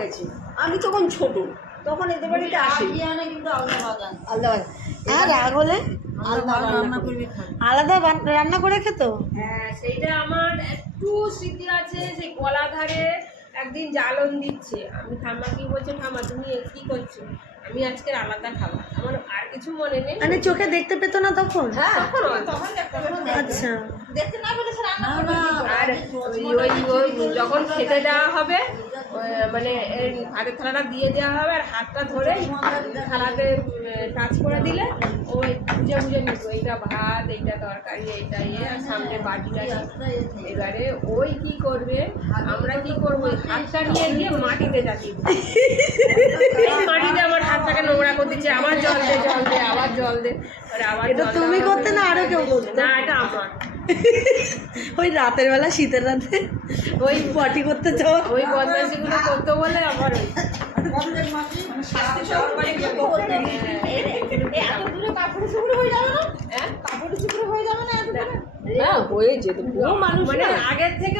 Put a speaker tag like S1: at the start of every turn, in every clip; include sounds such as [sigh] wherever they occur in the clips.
S1: গেছে। আমি তখন ছোট তখন এদের বাড়িতে আসি।
S2: আলাদা।
S3: হ্যাঁ রাগ হলে
S1: আলাদা রান্না
S3: করে খেত?
S4: হ্যাঁ সেইটা আমার একটু স্মৃতি আছে সেই কলা ধারে একদিন জ্বালন দিচ্ছে। আমি ঠাম্মা কি বলছে ঠাম্মা তুমি কি করছ? আমি আজকের আলাদা খাবার। আমার আর কিছু মনে নেই।
S3: মানে চোখে দেখতে পেত না তখন?
S1: হ্যাঁ
S4: তখন তখন
S3: আচ্ছা।
S2: দেখতে না পেলে রান্না?
S4: আর ওই ওই যখন খেতে দেওয়া হবে মানে এই থালাটা দিয়ে দেওয়া হবে আর হাতটা ধরে থালাতে টাচ করে দিলে ওই বুঝে বুঝে নিত এইটা ভাত এইটা তরকারি এইটা ইয়ে আর সামনে বাটিটা এবারে ওই কি করবে? আমরা কি করব? ওই হাতটা নিয়ে গিয়ে মাটিতে চাকি [laughs] এই মাটিতে আমার হাতটাকে নোংরা করে দিচ্ছে আবার জল দে জল দে আবার জল দে। আবার
S3: এটা তুমি করতে না আরও কেউ করতো?
S4: না এটা আমার। [laughs]
S3: ওই রাতের বেলা শীতের রাতে? ওই পটি করতে যাওয়া
S4: ওই বদমাইশিগুলো করতে বলে আমার ওই।
S2: এত দূরে কাপড় চুপড়ে হয়ে যাবে না?
S4: হ্যাঁ?
S2: কাপড় চুপড়ে হয়ে যাবে না এত দূরে?
S1: হ্যাঁ হয়ে যেত। মানুষ
S4: মানে আগের থেকে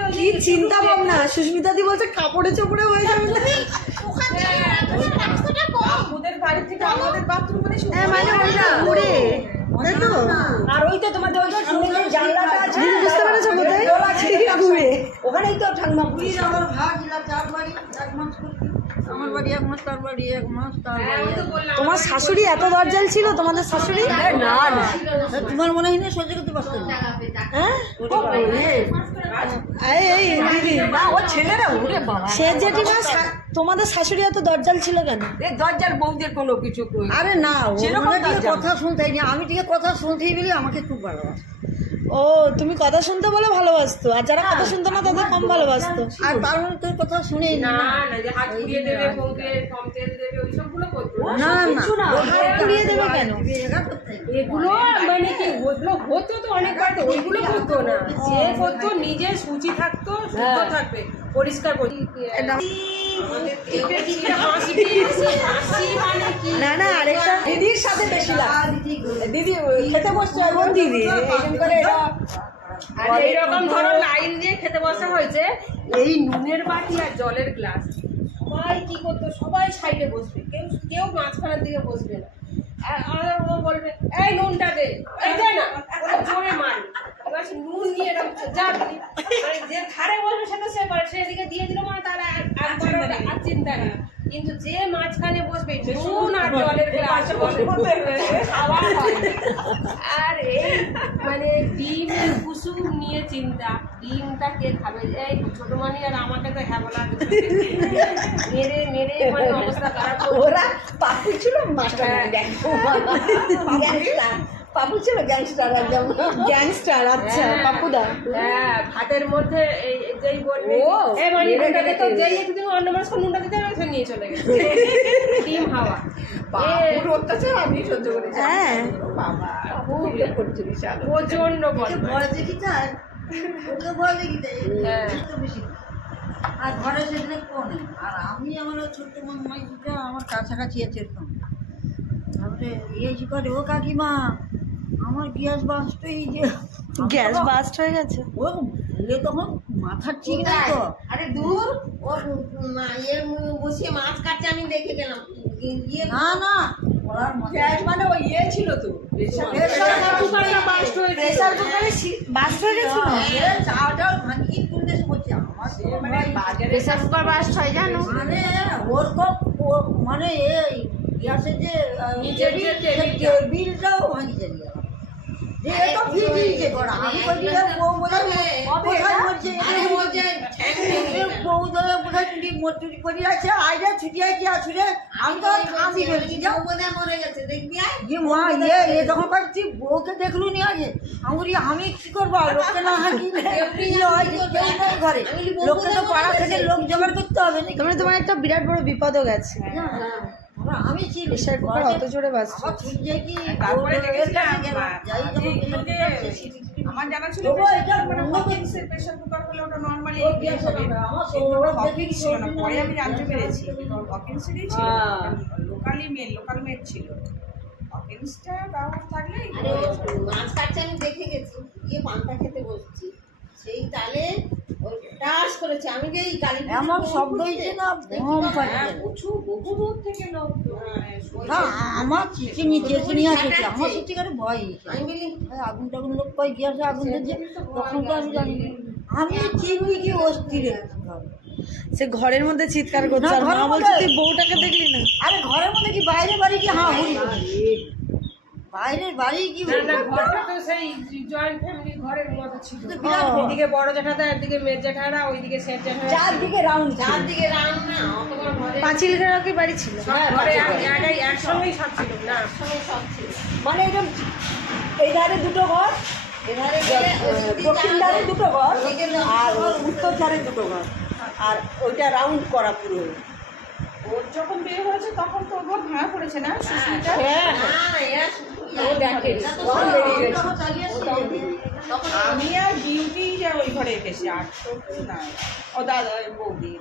S3: চিন্তা ভাবনা? সুস্মিতা দি বলছে কাপড়ে চোপড়ে হয়ে যাবে। না
S2: ওখান থেকে এতটা রাস্তাটা কম
S4: ওদের বাড়ি থেকে আমাদের বাথরুম মানে
S3: হ্যাঁ মানে ওইটা ঘুরে তাই তো?
S1: আর ওই তো তোমাদের ওই সামনে যে জানলাটা আছে
S3: বুঝতে পেরেছ কোথায় [laughs] ঘুরে।
S1: ওখানেই তো ঠাকুমা
S2: আমার ভাগ ইলা চার বাড়ি এক মাস আমার বাড়ি এক মাস তার বাড়ি এক মাস তার বাড়ি এক মাস।
S3: তোমার শাশুড়ি এত দরজাল ছিল তোমাদের শাশুড়ি?
S1: না না
S2: তা তোমার মনে হয় না সহ্য করতে পারতো? না
S3: হ্যাঁ এই এই দিদি।
S1: না ও ছেলেরা ওরে বাবা।
S3: সে জেঠিমা শা- তোমাদের শাশুড়ি এত দরজাল ছিল কেন?
S1: এ দরজার বৌদের কোনো কিছু কই-
S2: আরে না ও
S1: সেরকম
S2: মানে। কথা শুনতেই নি। আমি ঠিক কথা শুনতেই বলি আমাকে খুব ভালোবাসে
S3: ও তুমি কথা শুনতে বলে ভালোবাসতো। আর যারা কথা শুনতো না তাদের কম ভালোবাসতো।
S2: আর তার তুই তোর কথা শুনেই
S4: না
S2: না।
S4: না যে হাত ঘুরিয়ে দেবে ফোনকে কম তেল দেবে ওই সবগুলো করতো না।
S2: না না।
S1: কিছু না।
S2: ও
S3: হাত ঘুরিয়ে দেবে কেন?
S4: এগুলো মানে কি ওগুলো হতো তো অনেকবার ওইগুলো করতো না সে করতো নিজের সূচি থাকতো শুদ্ধ থাকবে পরিষ্কার পরি হাসি হাসি কি?
S3: না না আরেকটা
S1: দিদির সাথে বেশি দিদি খেতে বসছে কোন দিদি এরকম করে এরা
S4: আর এইরকম ধরো লাইন দিয়ে খেতে বসা হয়েছে এই নুনের বাটি আর জলের গ্লাস। সবাই কি করতো? সবাই সাইডে বসবে। কেউ কেউ মাঝখানের দিকে বসবে না। আর ও বলবে এই নুনটা দে এই দে না। ওরা জোরে মার। এবার সে নুন নিয়ে এরকম যা দিদি মানে যে ধারে বসবে সেটা সে পারে সেদিকে দিয়ে দিল মানে তার আর আর চিন্তা নেই। কিন্তু যে মাঝখানে বসবে নুন আর জলের গ্লাস আর এই মানে ডিমের কুসুম নিয়ে চিন্তা। ডিমটা কে খাবে? এই ছোট মানি আর আমাকে তো হ্যাবলা মেরে মেরে মানে অবস্থা খারাপ
S1: ওরা পাপু ছিল মাস্টার
S4: হ্যাঁ।
S1: পাপু ছিল গ্যাংস্টার একদম।
S3: গ্যাংস্টার আচ্ছা
S1: হ্যাঁ।
S3: পাপুদা।
S4: হ্যাঁ ভাতের মধ্যে এই এই যেই বলবে।
S1: ও,
S4: এই মানে দিতে যেই একটু তুমি অন্য মানুষ নুনটা দিতে নিয়ে চলে গেছে। [laughs] ডিম হাওয়া।
S1: পাপুর অত্যাচার আমি সহ্য করেছি।
S3: হ্যাঁ।
S1: বাবা খুব ইয়ে
S2: প্রচণ্ড ওকে ভয় দেখি তাই।
S4: হ্যাঁ।
S2: তো বেশি। আর ঘরে কোন? আর আমি আমার ছোট্ট মাইটা আমার কাছাকাছি আছে এরকম। তারপরে ইয়ে করে ও কাকিমা আমার গ্যাস বাঁচতো এই যে
S3: গ্যাস বাস্ট হয়ে গেছে।
S2: ও বলে তখন মাথার ঠিক নাই তো।
S5: আরে দূর ও ইয়ে বসিয়ে মাছ কাটছে আমি দেখে গেলাম। ইয়ে
S2: না না ওর
S1: গ্যাস মানে ওই ইয়ে ছিল তো
S4: বাস্ট
S3: বাস্ট
S2: তো
S1: মানে
S3: বাস্ট
S2: এই গ্যাসের যে। টেবিলটাও ভাঙি করা আমি আছে ছুটি আছে আসলে তো যাও
S5: বোধহয় মরে গেছে দেখবি
S2: ইয়ে মা ইয়ে ইয়ে বউকে দেখলু নি আগে আমি আমি কি করব লোককে না হাঁকি ঘরে লোককে তো পাড়া থেকে লোক জোগাড় করতে হবে?
S3: তোমার একটা বিরাট বড় বিপদও গেছে
S2: আমি ছিল।
S3: অত জোরে বাজছে।
S6: তারপরে আমার জানা ছিল মানে
S2: অন্য
S6: হকিন্সের প্রেসার কুকার হলে ওটা নর্মালি
S2: ও না,
S6: ছিল পরে আমি জানতে পেরেছি। হকিন্সেরই ছিল। লোকালি মেড লোকাল মেড ছিল। হকিন্সটা ব্যবহার থাকলে
S5: আরে মাছ কাটছে আমি দেখে গেছি। গিয়ে পান্তা খেতে বসছি। সেই তালে টাস করেছে। আমি যে এই কালী
S2: এমন শব্দ হয়েছে না
S5: দেখি
S2: বোম
S5: বাবা,
S2: ফাটে
S4: হ্যাঁ প্রচুর বহু দূর থেকে লোক। হ্যাঁ,
S2: না আমার চিচিনি চেঁচিনি আছে আমার সত্যিকারে ভয়।
S5: আমি বলি
S2: আগুন টাগুন লোক কয় কি আছে আগুন দিচ্ছে তখন তো আমি জানি আমি চিনি কি অস্থির
S3: সে ঘরের মধ্যে চিৎকার করছে আর মা বলছে তুই বউটাকে দেখলি না?
S2: আরে ঘরের মধ্যে কি বাইরে বাড়ি কি? হ্যাঁ হুড়ি বাইরের বাড়ি কি
S4: না না ঘরটা তো সেই জয়েন্ট ঘরের মতো ছিল।
S2: বড়।
S4: এদিকে বড় জ্যাঠাদা একদিকে মেজ জ্যাঠারা ওইদিকে শেষ জ্যাঠারা
S1: চারদিকে রাউন্ড
S5: চারদিকে রাউন্ড না অত বড় ঘরে
S3: পাঁচিল ঘেরা কি বাড়ি ছিল?
S4: সব ঘরে এক- এক- একসঙ্গেই সব ছিল না?
S5: সঙ্গে সব ছিল।
S1: মানে এরকম এই ধারে দুটো ঘর দক্ষিণ ধারে দুটো ঘর আর উত্তর ধারে দুটো ঘর। আর ওইটা রাউন্ড করা পুরো
S6: ওর যখন বিয়ে হয়েছে তখন তো ওর ঘর ভাড়া পড়েছে না? সুস্মিতা
S1: হ্যাঁ
S5: এরা শুধু
S1: ও দেখে
S6: আমি। আর যা ওই ঘরে এসেছি ও দাদা বৌদি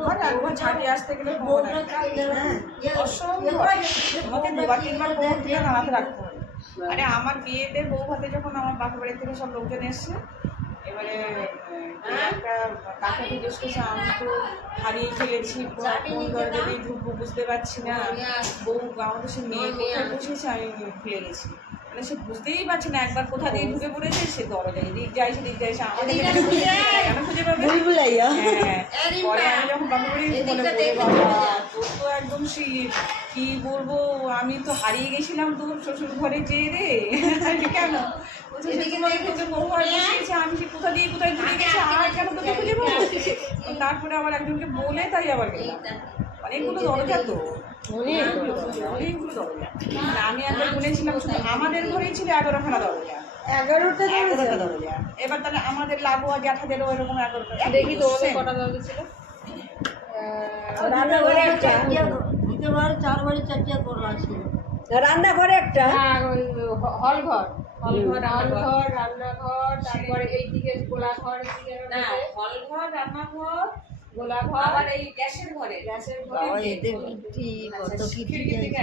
S6: মানে একবার ছাড়িয়ে আসতে গেলে খবর আমাকে দুবার তিনবার খবর দিয়ে। নামাতে রাখতে হবে আরে আমার বিয়েতে বউ ভাতে যখন আমার বাপের বাড়ি থেকে সব লোকজন এসছে আহ, একটা কাকা জিজ্ঞেস করছে আমি তো হারিয়ে ফেলেছি কোন দরজা ঢুকবো বুঝতে পারছি না। বউ আমাদের সে মেয়ে কোথায় বসেছে? আমি ভুলে গেছি। মানে সে বুঝতেই পারছে না একবার কোথা দিয়ে ঢুকে পড়েছে সে দরজা এদিক যায় সেদিক যায় সে আমাদের
S5: এদিকটা
S6: কেন
S5: খুঁজে
S6: পাবে? হ্যাঁ। পরে আমি যখন বাপের বাড়ি মনে পড়ে বাবা তোর তো একদম সেই কি বলব আমি তো হারিয়ে গেছিলাম তোর শ্বশুর ঘরে যেয়ে রে। [laughs] কেন? আমি সে কোথা দিয়ে কোথায় ঢুকে গেছে আর কেন তোকে খুঁজে পাবো? তারপরে আবার একজনকে বলে তাই আবার গেলাম। অনেকগুলো দরজা তো। অনেকগুলো দরজা, মানে আমি একবার বলেছিলাম শুধু আমাদের ঘরেই ছিল এগারোখানা দরজা।
S1: এগারোটা
S6: এগারোটা দরজা। এবার তাহলে আমাদের লাগোয়া জ্যাঠাদেরও এরকম এগারোটা
S4: দেখি তোমাদের কটা দরজা ছিল?
S1: রান্নাঘরে একটা।
S2: চার বাড়ি চারটিয়া করে আছে।
S1: রান্নাঘরে একটা?
S4: হল ঘর হল ঘর হল ঘর রান্নাঘর তারপরে এইদিকে গোলা ঘর এইদিকে
S5: না
S4: রয়েছে।
S5: হল ঘর রান্নাঘর
S4: গোলা
S5: আবার এই গ্যাসের ঘরে।
S4: গ্যাসের
S2: কত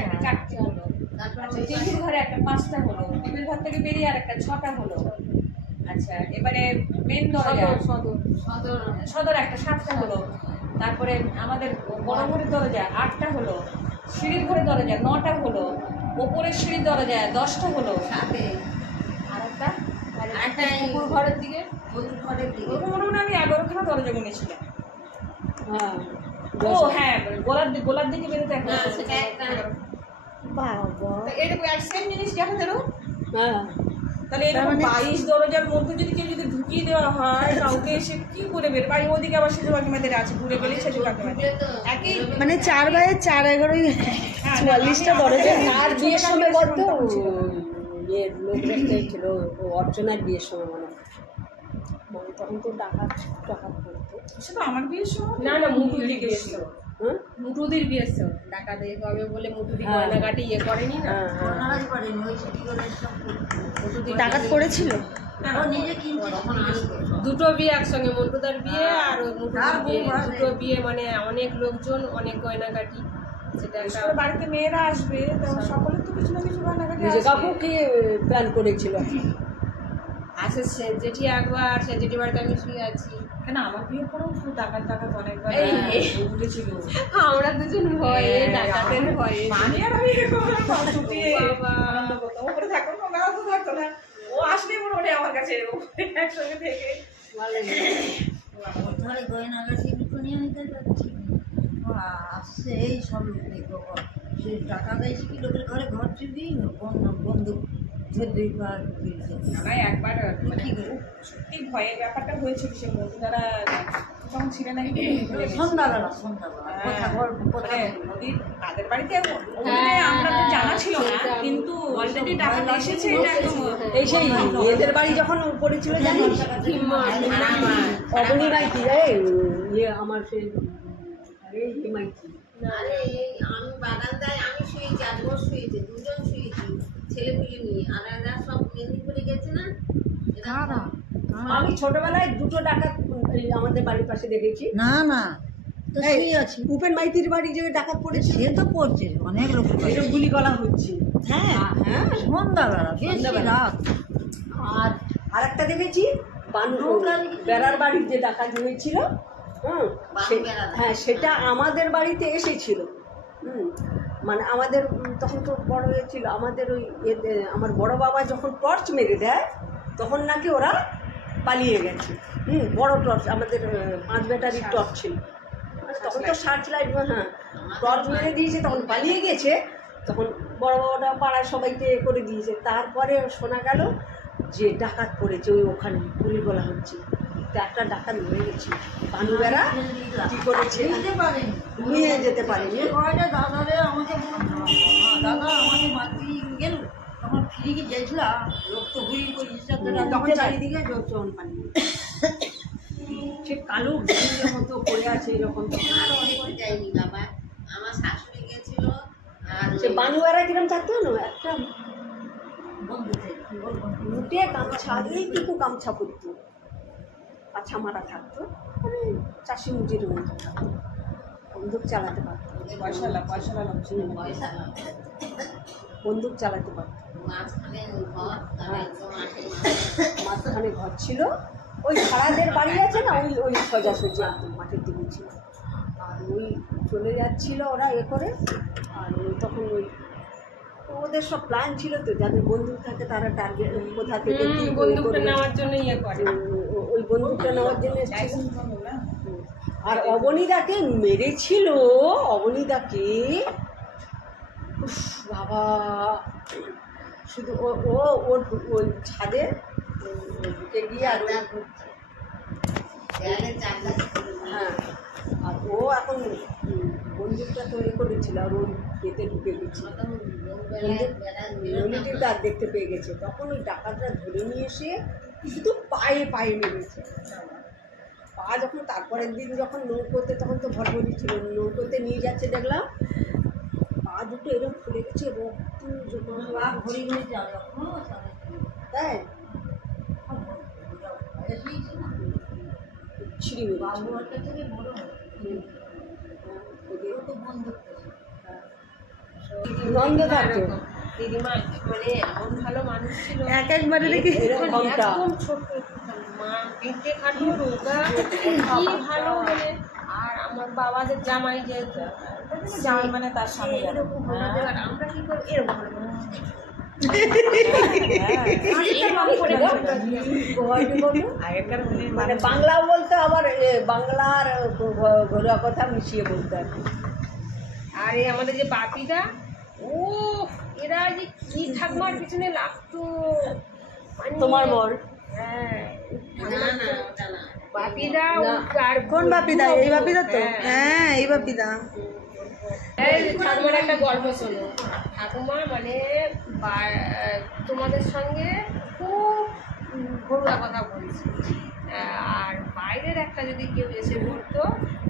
S5: একটা চারটে হলো। আচ্ছা টিভির ঘরে একটা পাঁচটা হলো। টিভির ঘর থেকে বেরিয়ে আর একটা ছটা হলো। আচ্ছা এবারে মেন দরজা।
S4: সদর
S5: সদর। সদর একটা সাতটা হলো। তারপরে আমাদের বড় ঘরের দরজা আটটা হলো। সিঁড়ির ঘরের দরজা নটা হলো। ওপরের সিঁড়ির দরজা দশটা হলো। আর একটা
S4: ঘরের দিকে?
S5: ঘরের দিকে।
S6: আমি এগারোখানা দরজা গুনেছিলাম
S1: হ্যাঁ
S5: ও হ্যাঁ গোলার দিকে গোলার দিকে বেরোতে একটা
S1: বাবা।
S6: এরকম এক সেম জিনিস
S1: হ্যাঁ।
S6: তাহলে এরকম বাইশ দরজার মধ্যে যদি কেউ যদি ঢুকিয়ে দেওয়া হয় কাউকে এসে কি করে বের বাড়ি ওদিকে আবার সেজু কাকিমাদের আছে ঘুরে গেলেই সেজু কাকিমাদের একই
S3: মানে চার বাইয়ে চার এগারোই
S6: হ্যাঁ,
S3: চুয়াল্লিশটা দরজা।
S1: বিয়ের সময় কত? ইয়ে লোক ছিল ও অর্চনার বিয়ের সময় মনে হয়। মানে তখন তো টাকা টাকা পড়তো
S6: সে তো আমার বিয়ের সময়
S4: না না মুটুদির
S1: হ্যাঁ?
S4: মুটুদির বিয়ে ছিল টাকা দিয়ে হবে বলে মুটুদি
S1: হ্যাঁ।
S4: ইয়ে করেনি না?
S1: হ্যাঁ
S2: ওই সিটি করে। সব করতো।
S3: ডাকাত পড়েছিল
S2: ও নিজে কিনছে। তখন আসতো
S4: দুটো বিয়ে একসঙ্গে মন্টুদার বিয়ে আর মুটুদির বিয়ে দুটো বিয়ে মানে অনেক লোকজন অনেক সেটা একটা
S6: বাড়িতে মেয়েরা আসবে সকলের তো কিছু না কিছু।
S1: কাকু কি প্ল্যান করেছিল?
S4: আসে সে জেঠি একবার সে জেঠি বাড়িতে আমি শুয়ে আছি।
S6: কেন আমার তো ডাকাত ডাকাত অনেকবার
S4: এই।
S6: উঠেছিল।
S4: আমরা দুজন ভয়ে
S6: হ্যাঁ,
S4: ভয়ে।
S6: আমি আর আমি এরকম পা ছুটিয়ে
S4: বাবা।
S6: আনন্দ করতাম। ওপরে থাকতো না তো থাকতো না। ও মোটামুটি আমার কাছে এরকম একসঙ্গে থেকে।
S2: নিয়ে নিতে আসছে এই সব লোক সে টাকা দেয়ছে কি লোকের ঘরে ঘর চুরি? বন্ধ। বন্দুক ধরে দুই
S6: আমার একবার মানে
S2: কি
S6: সত্যি ভয়ের ব্যাপারটা হয়েছিল সে বন্ধুরা তখন ছিলেন নাকি?
S2: সন্ধ্যাবেলা সন্ধ্যাবেলা। কথা গল্প কথা
S6: মানে নদীর কাদের বাড়িতে আমরা তো জানা ছিল না কিন্তু অলরেডি টাকা এসেছে এটা একদম
S1: এই সেই এদের বাড়ি যখন পড়েছিল জানিস? অবনী মাইতি এই ইয়ে আমার সেই মাইতি
S5: আরে এই আমি বারান্দায় আমি শুয়েছি শুয়েছে দুজন শুয়েছি। ছেলে পুলে নিয়ে। আর এরা সব মেদিনীপুরে গেছে না?
S2: কারা?
S1: আমি ছোটবেলায় দুটো ডাকাত আমাদের বাড়ির পাশে দেখেছি।
S2: না না।
S1: এই,
S2: আছি।
S1: উপেন মাইতির বাড়ি যে ডাকাত পড়েছে।
S2: সে তো পড়ছে অনেক লোক
S1: গুলি করা হচ্ছে।
S2: হ্যাঁ
S1: হ্যাঁ
S2: সন্ধ্যাবেলা। রাত।
S1: আর একটা দেখেছি বানু বেড়ার বাড়ির যে ডাকাতি হয়েছিল হ্যাঁ সেটা আমাদের বাড়িতে এসেছিল। মানে আমাদের তখন তো বড় হয়েছিল আমাদের ওই আমার বড় বাবা যখন টর্চ মেরে দেয় তখন নাকি ওরা পালিয়ে গেছে। হুম বড় টর্চ আমাদের পাঁচ ব্যাটারির টর্চ ছিল। মানে তখন তো সার্চ লাইট হ্যাঁ টর্চ মেরে দিয়েছে তখন পালিয়ে গেছে। তখন বড় বাবাটা পাড়ায় সবাইকে এ করে দিয়েছে। তারপরে শোনা গেল যে ডাকাত পড়েছে ওই ওখানে গুলি বলা হচ্ছে। একটা ডাকাত মরে গেছে। বানুবেরা কি করেছে? নিয়ে যেতে পারেনি।
S2: এ কয়টা দাদারে আমাকে বলল, "হ্যাঁ, দাদা আমাকে মাতৃ গেল। তখন ফিরে গেছিলাম লোক তো ঘুরি করি
S1: তখন চারিদিকে পানি। সে কালো ভিড়ের মতো পড়ে আছে এরকম।
S7: যায়নি বাবা। আমার শাশুড়ি গেছিল আর
S1: সে বানুয়ারা কিরম থাকতো না একটা মুটে গামছা এইটুকু গামছা পরতো। আছা মারা থাকতো মানে চাষি মুজির মতো থাকতো বন্দুক চালাতে পারতো
S6: পয়সালা পয়সালা লোক ছিল
S7: পয়সা
S1: বন্দুক চালাতে পারতো
S7: মাঝখানে ঘর তার একদম মাঠের
S1: মাঝখানে ঘর ছিল। ওই ভাড়াদের বাড়ি আছে না ওই ওই সোজাসুজি একদম মাঠের দিকে ছিল। আর ওই চলে যাচ্ছিল ওরা এ করে। আর ওই তখন ওই ওদের সব প্ল্যান ছিল তো যাদের বন্দুক থাকে তারা টার্গেট কোথা থেকে
S4: বন্দুকটা নেওয়ার জন্য ইয়ে করে।
S1: ওই বন্দুকটা নেওয়ার জন্য। আর অবনীদাকে মেরেছিল অবনীদাকে বাবা। শুধু ও ওর ওই ছাদে ঢুকে গিয়ে আর হ্যাঁ আর ও এখন বন্দুকটা তো এ করেছিল আর ওই এতে ঢুকে গেছিল। আর দেখতে পেয়ে গেছে। তখন ওই ডাকাতরা ধরে নিয়ে এসে শুধু পায়ে পায়ে মেরেছে পা যখন তারপরের দিন যখন নৌকোতে তখন তো ভরভরি ছিল নৌকোতে নিয়ে যাচ্ছে দেখলাম পা দুটো এরকম ফুলে গেছে রক্ত জমা গেছে। তাই? ছিঁড়ি। নন্দ থাকতো
S4: দিদিমা মানে এমন ভালো মানুষ ছিল।
S3: এক একবারে দেখি।
S4: একদম ছোট্ট মা পিঠে খাটো রোগা কি ভালো মানে আর আমার বাবাদের জামাই যে
S6: জামাই মানে তার স্বামী যেন।
S4: এরকম হলো যে আর আমরা কি করব এরকম হলো
S1: হয়নি বলো?
S6: আগেকার দিনের
S1: মানে বাংলা বলতে আবার এ, বাংলার ঘরোয়া কথা মিশিয়ে বলতে আর
S4: আর এই আমাদের যে বাপিদা ও ঠাকমার পিছনে লাগতো
S1: তোমার বর।
S4: হ্যাঁ বাপিদা ও
S1: না।
S4: আর
S3: কোন বাপিদা? এই বাপিদা তো?
S4: হ্যাঁ।
S3: হ্যাঁ এই বাপিদা।
S4: ঠাকুমার একটা গল্প শোনো। ঠাকুমা মানে বা- তোমাদের সঙ্গে খুব ঘরোয়া কথা বলছি। আর বাইরের একটা যদি কেউ এসে পড়তো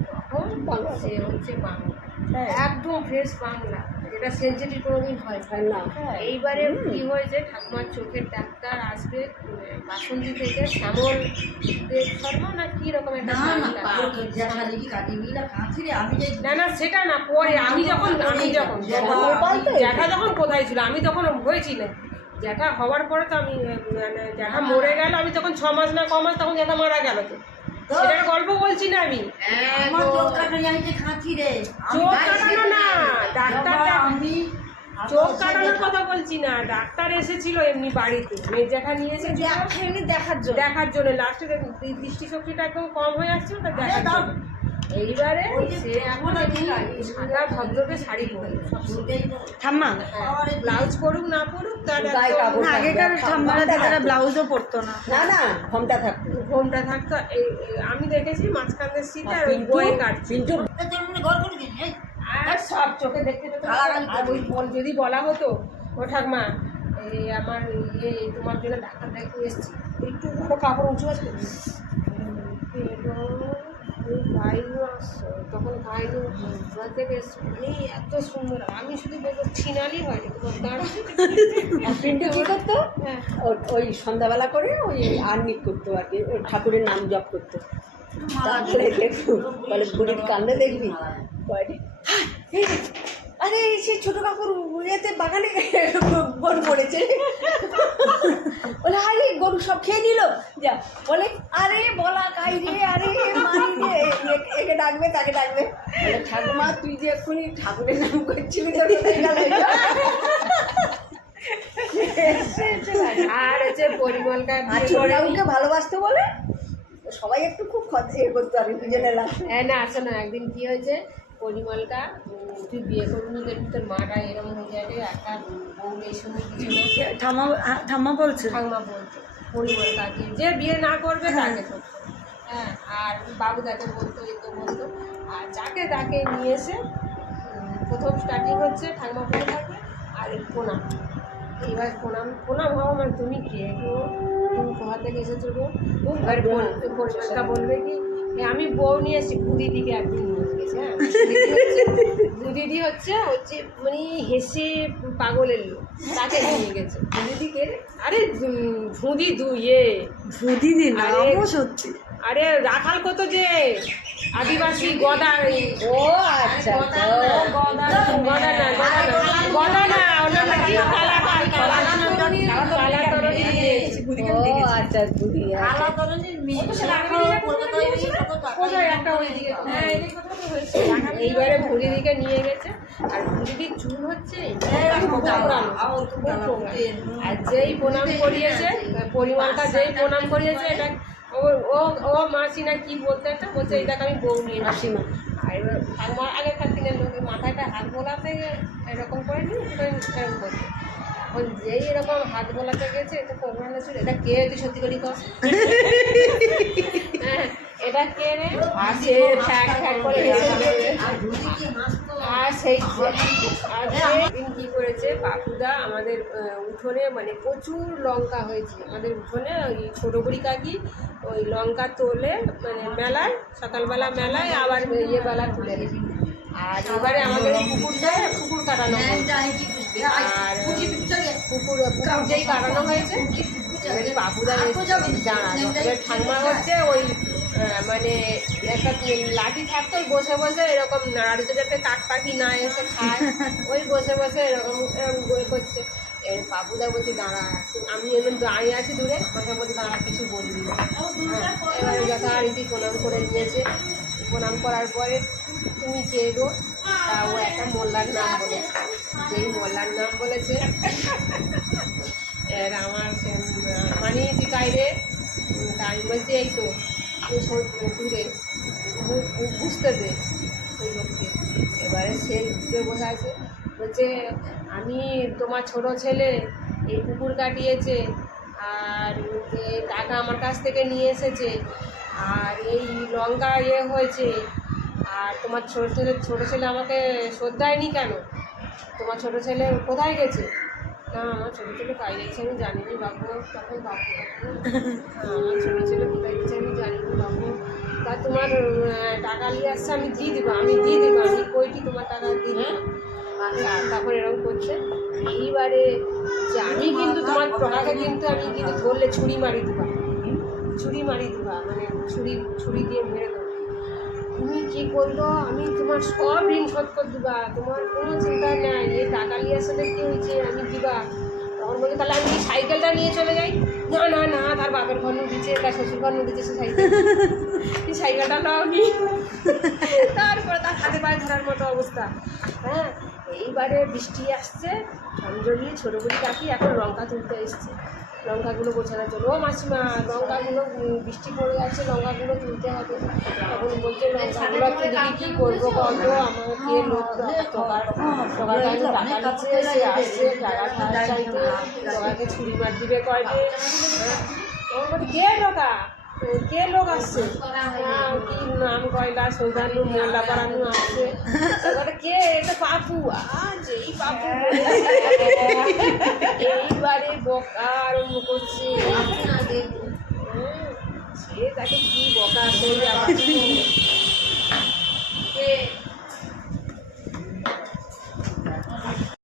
S4: তখন সে হচ্ছে বাংলা। একদম ফ্রেশ বাংলা। যেটা সেঞ্চুরি কোনোদিন হয় না।
S1: হয়। না
S4: এইবারে কি হয়েছে? ঠাকুমার চোখের ডাক্তার আসবে বাসন্তী থেকে শ্যামল শর্মা না কি রকম একটা
S2: না না
S4: সেটা না পরে আমি যখন আমি যখন জ্যাঠা যখন কোথায় ছিল আমি তখন হয়েছি না। জ্যাঠা হওয়ার পরে তো আমি মানে জ্যাঠা মরে গেল আমি তখন ছ মাস না ক মাস তখন জ্যাঠা মারা গেল তো। সেটার গল্প বলছি না আমি।
S2: আমার চোখ কাটানি আমি যে কাঁথি রে।
S4: চোখ কাটানো না ডাক্তারটা
S2: আমি
S4: চোখ কাটানোর কথা বলছি না ডাক্তার এসেছিল এমনি বাড়িতে। মেয়ে জ্যাঠা নিয়ে এসেছিল।
S3: দেখার জন্য।
S4: দেখার জন্য। লাস্টে দৃষ্টিশক্তিটা একদম কম হয়ে আসছিল তা দেখার জন্য। এইবারে সে এখন সাদা ভদ্রকে শাড়ি পরে
S3: ঠাম্মা
S4: ব্লাউজ পরুক না পরুক তার
S3: আগেকার ঠাম্মারা তারা ব্লাউজও পরতো না।
S1: না না ঘমটা থাকতো
S4: ঘোমটা থাকতো এই আমি দেখেছি মাঝখানের সিটে
S1: আর
S4: ওই বয়ে কাটছে। আর সব চোখে দেখতে আর ওই বল যদি বলা হতো ও ঠাকমা এই আমার ইয়ে তোমার জন্য ডাক্তার দেখতে এসেছি। একটু কাপড় উঁচু আছে গাইনু তখন গাইনু থেকে মানে এত সুন্দর। আমি শুধু বলব ছিনালি হয়নি তোমার দাঁড়া।
S1: পিন্টু কি করতো ওই সন্ধ্যাবেলা করে ওই আর্নিক করতো আর কি ওই ঠাকুরের নাম জপ করতো। তারপরে দেখব। বলে বুড়ির কান্দে দেখবি। আরে সেই ছোট কাকুর ইয়েতে বাগানে গরু পড়েছে। বলে আরে গরু সব খেয়ে নিল? যা বলে আরে বলা কাই রে আরে রে একে ডাকবে তাকে ডাকবে। ঠাকুমা তুই যে এক্ষুনি ঠাকুরের নাম করছিলি তোর কোথায় গেল। এটা?"
S4: আর হচ্ছে
S1: আর ছোট কাকুকে ভালোবাসতে বলে সবাই একটু খুব ইয়ে করতে পারে দুজনে লাগবে
S4: হ্যাঁ না আসো না একদিন কি হয়েছে পরিমলকা তুই বিয়ে করবি দেখবি তোর মাটা এরকম হয়ে যাবে একটা বউ এই সময় কিছু
S3: ঠাম্মা হ্যাঁ, ঠাম্মা বলছে?
S4: ঠাকুমা বলতো পরিমলকাকে যে বিয়ে না করবে তাকে করতো হ্যাঁ আর বাবু তাকে বলতো এই তো বলতো। আর যাকে তাকে নিয়ে এসে প্রথম স্টার্টিং হচ্ছে ঠাকুমা বলে থাকে আর প্রণাম। এইবার প্রণাম প্রণাম হওয়া মানে তুমি কে গো? তুমি কোথা থেকে এসেছ গো? পরিমাণটা বলবে কি "এ, আমি বউ নিয়ে এসেছি বুদিদিকে একদিন নিয়ে গেছে হ্যাঁ? বুদিদি হচ্ছে হচ্ছে মানে হেসে পাগলের লোক তাকে নিয়ে গেছে। আরে ভুদি দু ইয়ে।
S3: দিন
S4: আরে-
S3: সত্যি।
S4: আরে রাখাল কত যে? আদিবাসী গদা
S1: ও আচ্ছা
S4: গদা না, গদা না, গদা না, গদা না, ওনার নাকি কালাকার, কালাতরণী, কালাতরণী নিয়ে এসেছে।
S1: ও আচ্ছা
S4: ওইদিকে? হ্যাঁ, হয়েছে। এইবারে ভুড়িদিকে নিয়ে গেছে। আর ভুড়িদির চুল হচ্ছে পুরানো। আর যেই প্রণাম করিয়েছে পরিমাণটা যেই প্রণাম করিয়েছে এটা ও ও ও মাসি না কি বলতে একটা? বলছে এই দেখ আমি বউ নিয়ে।
S1: মাসিমা।
S4: আর এবার ঠাকুমার আগেকার দিনের লোকের মাথাটা হাত বোলাতে এরকম করে নি এরকম করতো এখন যেই এরকম হাত বোলাতে গেছে এটা করবার ছিল এটা কে তুই সত্যি করি কর [laughs] হ্যাঁ, এটা কে রে? আর সে ঠ্যাক ঠ্যাক করে
S2: আর ঘুরি কি হাসতো
S4: আর সেই আর কি করেছে? বাপুদা আমাদের উঠোনে মানে প্রচুর লঙ্কা হয়েছে। আমাদের উঠোনে ওই ছোটো বুড়ি কাকি ওই লঙ্কা তোলে মানে মেলায় সকালবেলা মেলায় আবার ইয়ে বেলা তুলে আর এবারে আমাদের পুকুরটায় পুকুর কাটানো আর পুকুর পুকুর যেই কাটানো হয়েছে বাবুদা দাঁড়ানো হচ্ছে ওই মানে একটা লাঠি থাকতো বসে বসে এরকম নাড়াতে যাতে কাক পাখি না এসে খায় ওই বসে বসে এরকম এরকম বই করছে। এর বাবুদা বলছে দাঁড়া আমি এমন দাঁড়িয়ে আছি দূরে আমাকে বলছে দাঁড়া কিছু বলবি হ্যাঁ, এবারে যথারীতি প্রণাম করে নিয়েছে। প্রণাম করার পরে তুমি কে গো তা ও একটা মোল্লার নাম বলেছে। যেই মোল্লার নাম বলেছে আমার মানে বলছি, এই তো বুঝতে দে এবারে সে দূরে বসে আছে, বলছে, আমি তোমার ছোট ছেলে, এই কুকুর কাটিয়েছে, আর টাকা আমার কাছ থেকে নিয়ে এসেছে, আর এই লঙ্কা ইয়ে হয়েছে আর তোমার ছোটো ছেলে ছোটো ছেলে আমাকে শোধ দেয়নি কেন? তোমার ছোটো ছেলে কোথায় গেছে? না, আমার ছোটো ছেলে কাজ গেছে আমি জানিনি বাবু। তখন বাবু, আমার ছোটো ছেলে কোথায় গেছে আমি জানিনি বাবু। তা তোমার টাকা নিয়ে আসছে, আমি দিয়ে দেবো, আমি দিয়ে দেবো, আমি কইটি তোমার টাকা দিয়ে দেবো। আচ্ছা তারপর এরকম করছে। এইবারে যে আমি কিন্তু তোমার টাকাকে কিন্তু আমি কিন্তু ধরলে ছুরি মারি দিবা। ছুরি মারি দিবা মানে ছুরি ছুরি দিয়ে মেরে দেবো। তুমি কি করল? আমি তোমার সব ঋণ শোধ করে দিবা। তোমার কোনো চিন্তা নেই। এই টাকা নিয়ে সাথে কি হয়েছে? আমি দিবা। তখন বলি তাহলে আমি সাইকেলটা নিয়ে চলে যাই? না না না তার বাপের ঘর দিচ্ছে তার শ্বশুর ঘর দিচ্ছে সে সাইকেল। [laughs] কি সাইকেলটা নাও নি তারপরে তার হাতে পায়ে ধরার মতো অবস্থা। হ্যাঁ এইবারে বৃষ্টি আসছে। ঝমঝমিয়ে ছোটো বুড়ি কাকি এখন লঙ্কা তুলতে এসছে। লঙ্কাগুলো গোছানোর জন্য। ও মাসিমা লঙ্কাগুলো বৃষ্টি পড়ে যাচ্ছে লঙ্কাগুলো তুলতে হবে। তখন বলছে লঙ্কাগুলো তুলে কী করব বলতো আমাকে লোক জোগাড় জোগাড় টাকা সে আসছে টাকা চাইতে ছুরি মার দিবে কয়দিন? হ্যাঁ। কে ঢোকা? কে লোক আসছে? নাম কয়লা, সৌদানু, মোল্লা পারানু আসছে। কে? এটা পাপু। আজ এই পাপু। এইবারে বকা আরম্ভ করছে। সে তাকে কি বকা সেই আবার